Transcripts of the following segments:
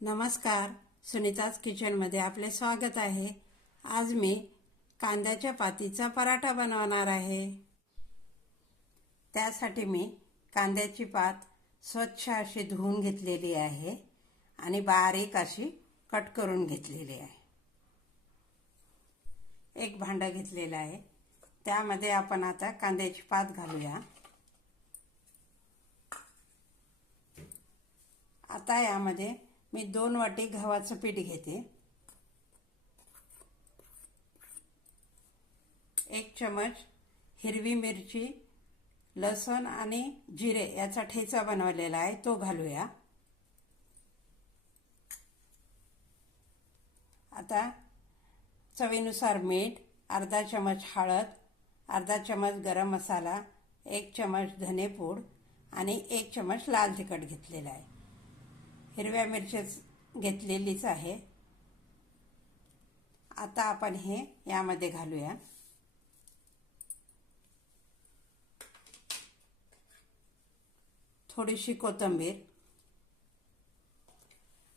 नमस्कार सुनीताज किचनमध्ये आपले स्वागत आहे. आज मी कांद्याच्या पातीचा पराठा बनवणार आहे. त्यासाठी मी कांद्याची पात स्वच्छ अशी धुवून घेतलेली आहे आणि बारीक अशी कट करून घेतलेली आहे. एक भांडं घेतलेलं आहे. त्यामध्ये आपण आता कांद्याची पात घालूया. आता यामध्ये मी दोन वाटी गव्हाचं पीठ घेते. एक चमच हिरवी मिरची लसण आणि जिरे याचा ठेचा बनवलेला आहे तो घालूया. आता चवीनुसार मीठ अर्धा चमच हळद अर्धा चमच गरम मसाला एक चमच धनेपूड आणि एक चमच लाल तिखट घेतलेला आहे. हिरव्या मिरच्या घेतलेलीच आहे. आता आपण हे यामध्ये घालूया. थोडीशी कोथिंबीर.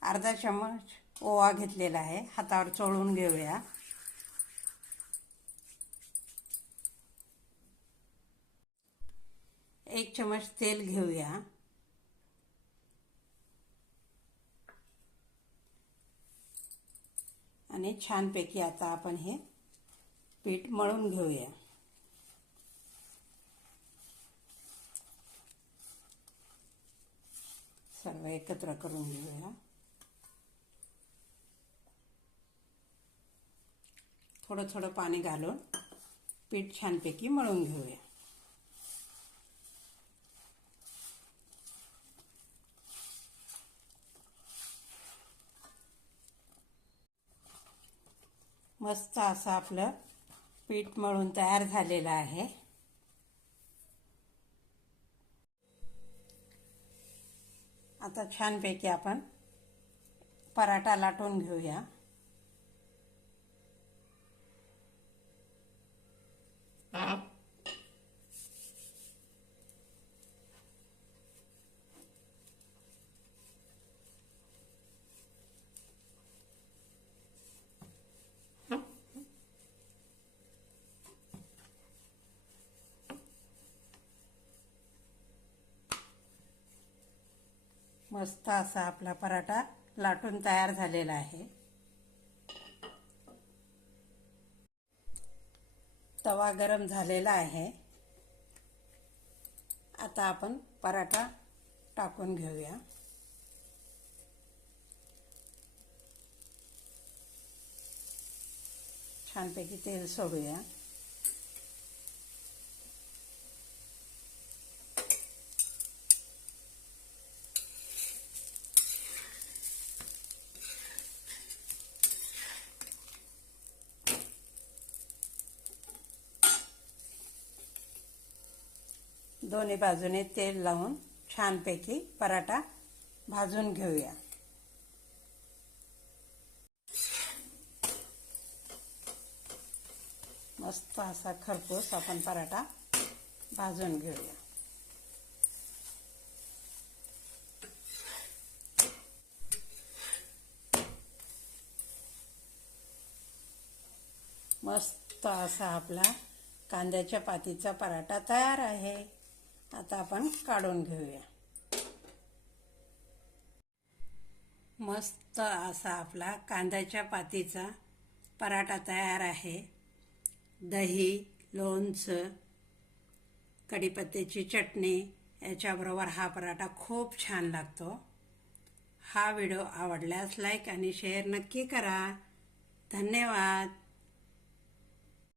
अर्धा चमच ओवा घेतलेला आहे. हातावर चोळून घेऊया. एक चमच तेल घेऊया. आणि छानपैकी आता आपण हे पीठ मळून घेऊया. सर्व एकत्र करून घेऊया. थोडं थोडं पाणी घालून पीठ छानपैकी मळून घेऊया. मस्त असं आपलं पीठ मळून तयार झालेलं आहे. आता छानपैकी आपण पराठा लाटून घेऊया. मस्त असा आपला पराठा लाटून तयार झालेला आहे. तवा गरम झालेला आहे. आता आपण पराठा टाकून घेऊया. छानपैकी तेल सोडूया. दोन्ही बाजूने तेल लावून छानपैकी पराठा भाजून घेऊया. मस्त असा खरपूस आपण पराठा भाजून घेऊया. मस्त असा आपला कांद्याच्या पातीचा पराठा तयार आहे. आता आपण काढून घेऊया. मस्त असा आपला कांद्याच्या पातीचा पराठा तयार आहे. दही लोणचं कढीपत्त्याची चटणी याच्याबरोबर हा पराठा खूप छान लागतो. हा व्हिडिओ आवडल्यास लाईक आणि शेअर नक्की करा. धन्यवाद.